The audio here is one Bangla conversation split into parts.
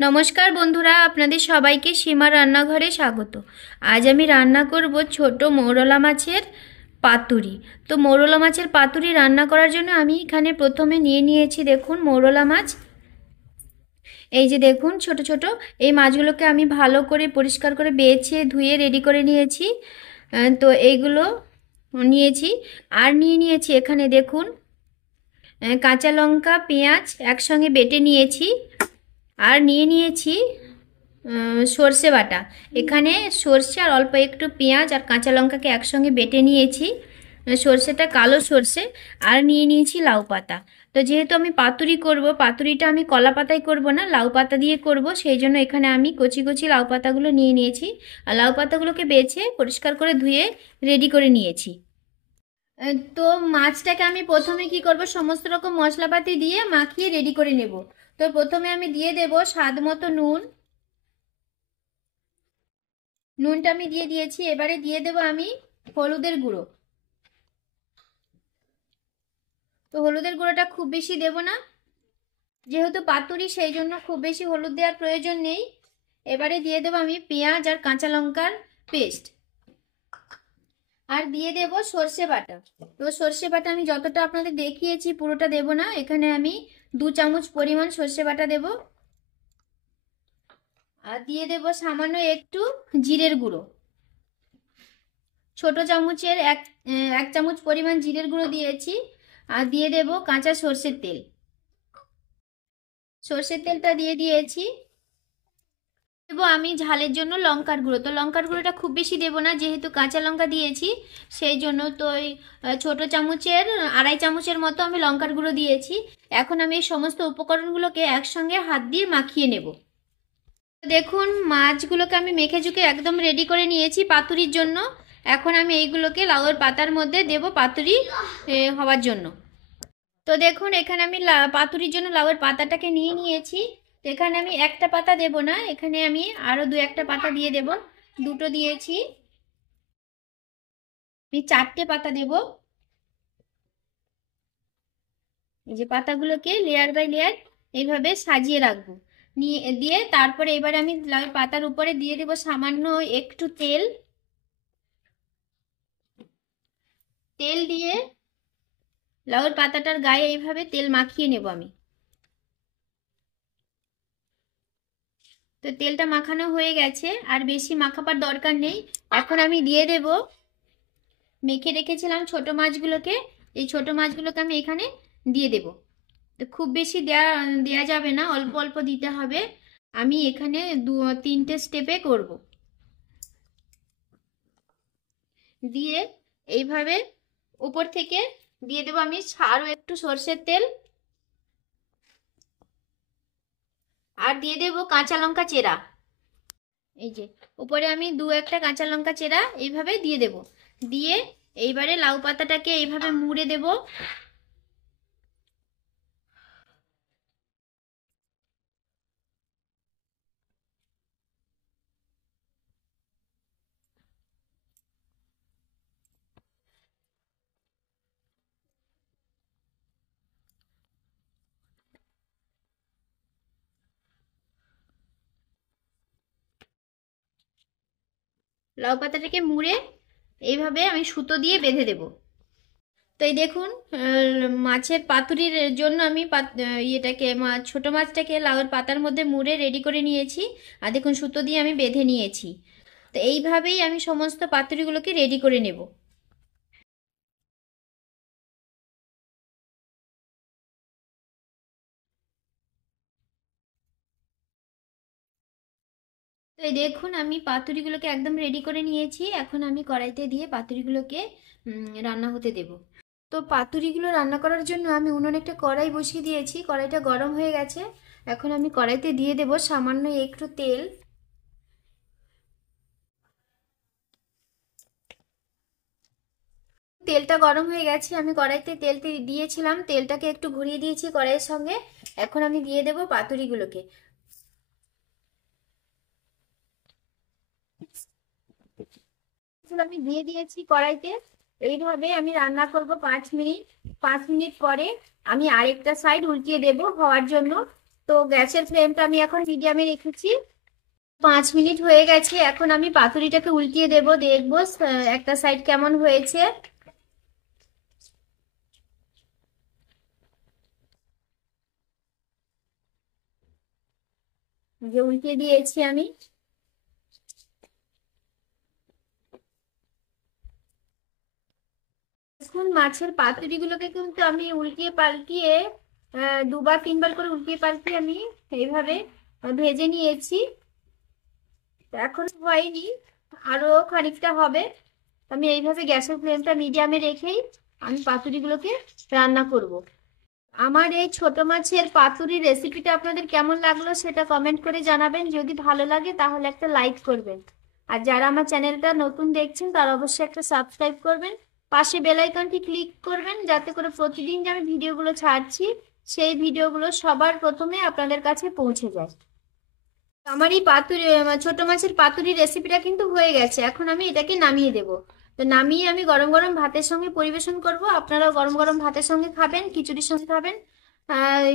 নমস্কার বন্ধুরা, আপনাদের সবাইকে সীমা রান্নাঘরে স্বাগত। আজ আমি রান্না করব ছোট মৌরলা মাছের পাতুরি। তো মৌরলা মাছের পাতুরি রান্না করার জন্য আমি এখানে প্রথমে নিয়ে নিয়েছি, দেখুন, মৌরলা মাছ। এই যে দেখুন, ছোট ছোট এই মাছগুলোকে আমি ভালো করে পরিষ্কার করে বেছে ধুয়ে রেডি করে নিয়েছি। তো এইগুলো নিয়েছি। আর নিয়ে নিয়েছি এখানে দেখুন, কাঁচা লঙ্কা পেঁয়াজ একসঙ্গে বেটে নিয়েছি। আর নিয়ে নিয়েছি সর্ষে বাটা। এখানে সর্ষে আর অল্প একটু পেঁয়াজ আর কাঁচা লঙ্কাকে একসঙ্গে বেটে নিয়েছি। সর্ষেটা কালো সর্ষে। আর নিয়ে নিয়েছি লাউ পাতা। তো যেহেতু আমি পাতুরি করব, পাতুরিটা আমি কলা পাতায় করব না, লাউ পাতা দিয়ে করব, সেই জন্য এখানে আমি কচি কচি লাউ পাতাগুলো নিয়ে নিয়েছি। আর লাউ পাতাগুলোকে বেছে পরিষ্কার করে ধুয়ে রেডি করে নিয়েছি। তো মাছটাকে আমি প্রথমে কি করব, সমস্ত রকম মশলাপাতি দিয়ে মাখিয়ে রেডি করে নেব। তো প্রথমে আমি দিয়ে দেব স্বাদ মতো নুন। নুনটা আমি দিয়ে দিয়েছি। এবারে দিয়ে দেব আমি হলুদের গুঁড়ো। তো হলুদের গুঁড়োটা খুব বেশি দেব না, যেহেতু পাতুরি, সেই জন্য খুব বেশি হলুদ দেওয়ার প্রয়োজন নেই। এবারে দিয়ে দেব আমি পেঁয়াজ আর কাঁচা লঙ্কার পেস্ট। আর দিয়ে দেব সর্ষে বাটা। তো সর্ষে বাটা আমি যতটা আপনাদের দেখিয়েছি পুরোটা দেব না, এখানে আমি 2 চামচ পরিমাণ সর্ষে বাটা দেব। আর দিয়ে দেব সামান্য একটু জিরের গুঁড়ো। ছোট চামচের এক চামচ পরিমাণ জিরের গুঁড়ো দিয়েছি। আর দিয়ে দেব কাঁচা সর্ষের তেল। সর্ষের তেলটা দিয়ে দিয়েছি। দেবো আমি ঝালের জন্য লঙ্কার গুঁড়ো। তো লঙ্কার গুঁড়োটা খুব বেশি দেবো না, যেহেতু কাঁচা লঙ্কা দিয়েছি, সেই জন্য। তো ওই ছোটো চামচের 2.5 চামচের মতো আমি লঙ্কার গুঁড়ো দিয়েছি। এখন আমি এই সমস্ত উপকরণগুলোকে একসঙ্গে হাত দিয়ে মাখিয়ে নেব। দেখুন, মাছগুলোকে আমি মেখে ঝুঁকে একদম রেডি করে নিয়েছি পাতুরির জন্য। এখন আমি এইগুলোকে লাউয়ের পাতার মধ্যে দেব পাতুরি হওয়ার জন্য। তো দেখুন, এখানে আমি পাতুরির জন্য লাউয়ের পাতাটাকে নিয়ে নিয়েছি। তো এখানে আমি একটা পাতা দেব না, এখানে আমি আরো 2-1টা পাতা দিয়ে দেব। দুটো দিয়েছি, আমি 4টে পাতা দেব। এই যে পাতাগুলোকে লেয়ার বাই লেয়ার এইভাবে সাজিয়ে রাখবো। নিয়ে দিয়ে তারপরে এবারে আমি লাউয়ের পাতার উপরে দিয়ে দেব সামান্য একটু তেল। তেল দিয়ে লাউয়ের পাতাটার গায়ে এইভাবে তেল মাখিয়ে নেব আমি। তো তেলটা মাখানো হয়ে গেছে, আর বেশি মাখাবার দরকার নেই। এখন আমি দিয়ে দেব মেখে রেখেছিলাম ছোট মাছগুলোকে। এই ছোট মাছগুলোকে আমি এখানে দিয়ে দেব। তো খুব বেশি দেয়া দেয়া যাবে না, অল্প অল্প দিতে হবে। আমি এখানে 2-3টে স্টেপে করব। দিয়ে এইভাবে উপর থেকে দিয়ে দেবো আমি আরও একটু সর্ষের তেল। আর দিয়ে দেবো কাঁচা লঙ্কা চেরা। এই যে উপরে আমি 2-1টা কাঁচা লঙ্কা চেরা এইভাবে দিয়ে দেব। দিয়ে এইবারে লাউ পাতাটাকে এইভাবে মুড়ে দেব। লাউ পাতাটাকে মুড়ে এইভাবে আমি সুতো দিয়ে বেঁধে দেব। তো এই দেখুন, মাছের পাতুরির জন্য আমি ইয়েটাকে ছোট মাছটাকে লাউয়ের পাতার মধ্যে মুড়ে রেডি করে নিয়েছি। আর দেখুন, সুতো দিয়ে আমি বেঁধে নিয়েছি। তো এইভাবেই আমি সমস্ত পাতুরিগুলোকে রেডি করে নেব। তো এই দেখুন, আমি পাতুরিগুলোকে একদম রেডি করে নিয়েছি। এখন আমি কড়াইতে দিয়ে পাতুরিগুলোকে রান্না হতে দেব। তো পাতুরিগুলো রান্না করার জন্য আমি উনুনে একটা কড়াই বসিয়ে দিয়েছি। কড়াইটা গরম হয়ে গেছে। এখন আমি কড়াইতে দিয়ে দেব সামান্য একটু তেল। তেলটা গরম হয়ে গেছে, আমি কড়াইতে তেল দিয়েছিলাম, তেলটাকে একটু ঘুরিয়ে দিয়েছি কড়াইয়ের সঙ্গে। এখন আমি দিয়ে দেব পাতুরিগুলোকে। আমি দিয়ে দিয়েছি কড়াইতে। এইভাবে আমি রান্না করব 5 মিনিট। 5 মিনিট পরে আমি আরেকটা সাইড উল্টিয়ে দেব হওয়ার জন্য। তো গ্যাসের ফ্লেমটা আমি এখন মিডিয়ামে রেখেছি। 5 মিনিট হয়ে গেছে, এখন আমি পাতুরিটাকে উল্টিয়ে দেব, দেখবো একটা সাইড কেমন হয়েছে। যে উল্টিয়ে দিয়েছি আমি। এখন মাছের পাতুরিগুলোকে কিন্তু আমি উল্টিয়ে পাল্টিয়ে 2 বার 3 বার করে উল্টিয়ে পাল্টিয়ে আমি এইভাবে ভেজে নিয়েছি। এখন হয়নি, আরো খানিকটা হবে। আমি এইভাবে গ্যাসের ফ্লেমটা মিডিয়ামে রেখেই আমি পাতুরিগুলোকে রান্না করব। আমার এই ছোট মাছের পাতুরি রেসিপিটা আপনাদের কেমন লাগলো সেটা কমেন্ট করে জানাবেন। যদি ভালো লাগে তাহলে একটা লাইক করবেন, আর যারা আমার চ্যানেলটা নতুন দেখছেন তারা অবশ্যই একটা সাবস্ক্রাইব করবেন। পাশে বেল আইকনটি ক্লিক করবেন যাতে করে প্রতিদিন যে আমি ভিডিওগুলো ছাড়ছি সেই ভিডিওগুলো সবার প্রথমে আপনাদের কাছে পৌঁছে যায়। আমার এই পাতুরি ছোট মাছের পাতুরি রেসিপিটা কিন্তু হয়ে গেছে, এখন আমি এটাকে নামিয়ে দেব। তো নামিয়ে আমি গরম গরম ভাতের সঙ্গে পরিবেশন করব। আপনারাও গরম গরম ভাতের সঙ্গে খাবেন, খিচুড়ির সঙ্গে খাবেন।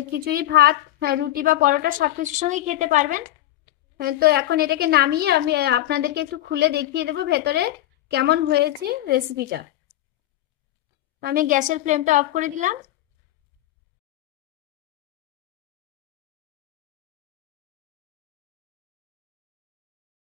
খিচুড়ি, ভাত, রুটি বা পরোটা সবকিছুর সঙ্গে খেতে পারবেন। তো এখন এটাকে নামিয়ে আমি আপনাদেরকে একটু খুলে দেখিয়ে দেবো ভেতরে কেমন হয়েছে রেসিপিটা। আমি গ্যাসের ফ্লেমটা অফ করে দিলাম।